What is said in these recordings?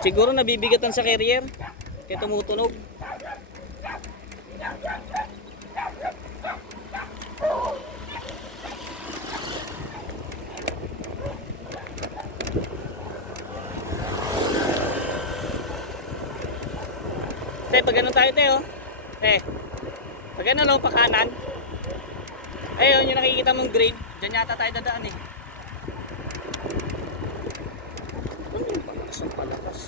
Siguro nabibigatan sa carrier. Kaya tumutunog. Te, pag ganun tayo, te, oh. Te, pag ganun, oh, pa kanan. Ayun, yung nakikita mong grade. Diyan yata tayo dadaan, eh. Ano yung palakas ang palakas?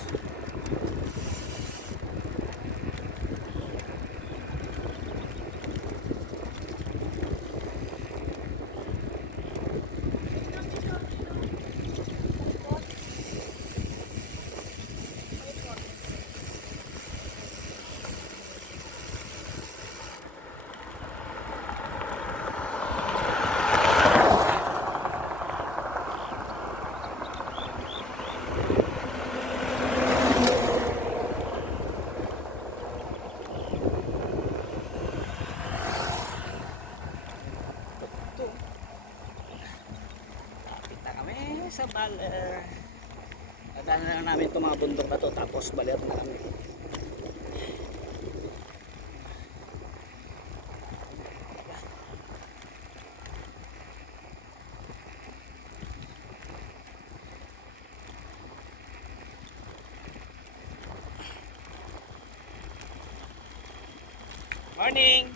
Sa baler. Dadaan na lang namin itong mga bundok na to, tapos baler na kami. Morning!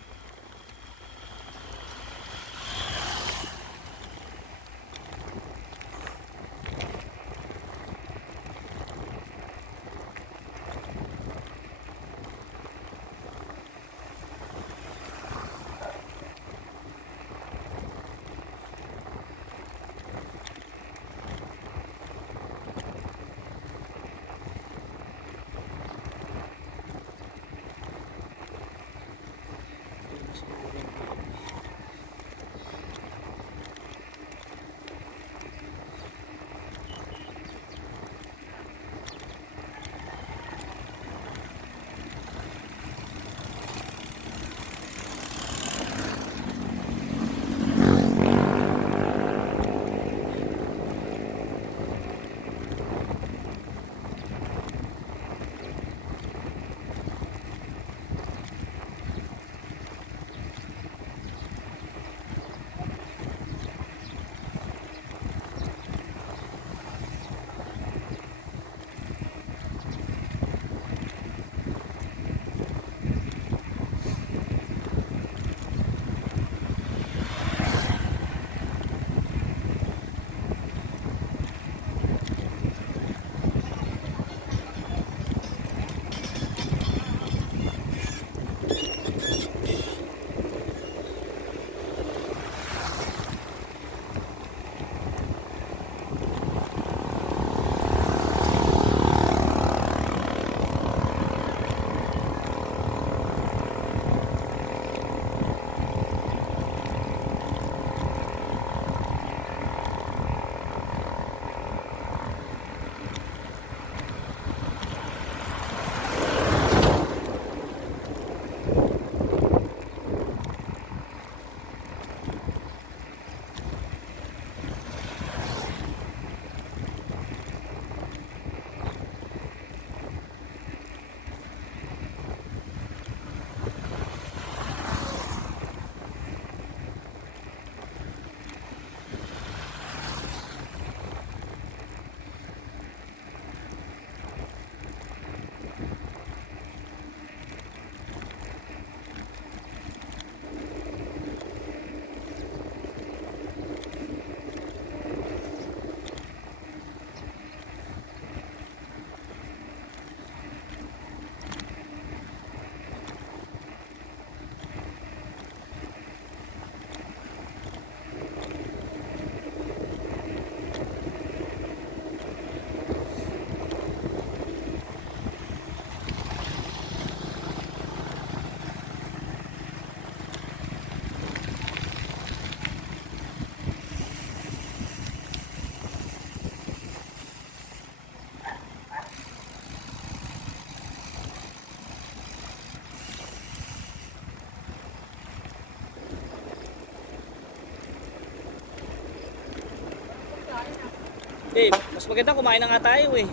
Eh, mas maganda kumain na nga tayo eh.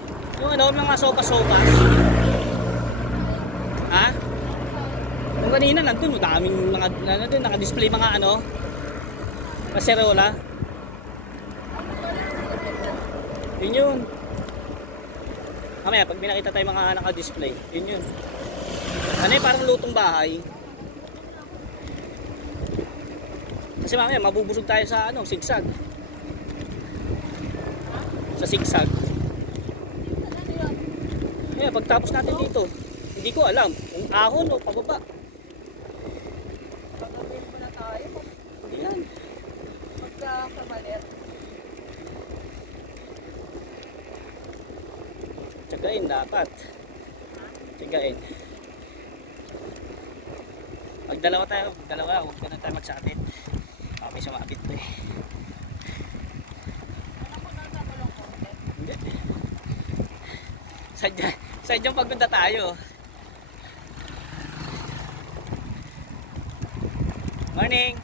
Yung ano, mga sopa-sopa. Ha? Yung kanina nandun, daming mga, ano dun, naka-display mga ano, kaserola. Yun yun. Mamaya, pag binakita tayo mga naka-display, yun yun. Ano yun, parang lutong bahay. Kasi mamaya, mabubusog tayo sa ano, sigsag. Sa sigsag. Kaya pagtapos natin dito, hindi ko alam kung ahon o pababa. Pagkabin mo na tayo. Yan. Magkakamalit. Tsagain dapat. Tsagain. Pag dalawa tayo, huwag ka na tayo magsabit. Kami sumabit to eh. Hindi. Sadyang pagpunta tayo. Morning!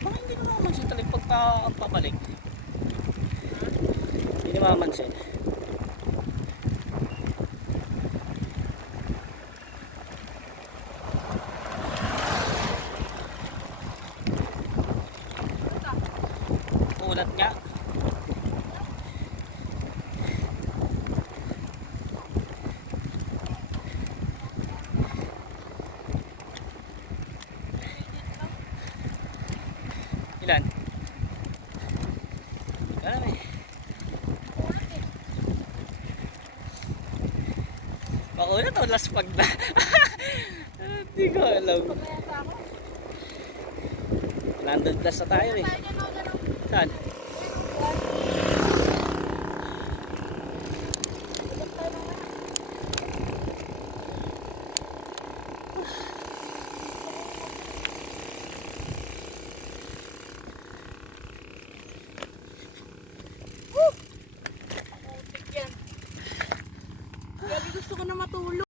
Bakit hindi naman mamansin talaga pagpapabalik? Hindi naman mamansin. Ulat nga. Ilan? Ay. Makulat o laspag na? Hindi ko alam. Pagkaya sa ako. 100 plus na tayo eh. Tayo na, Saan?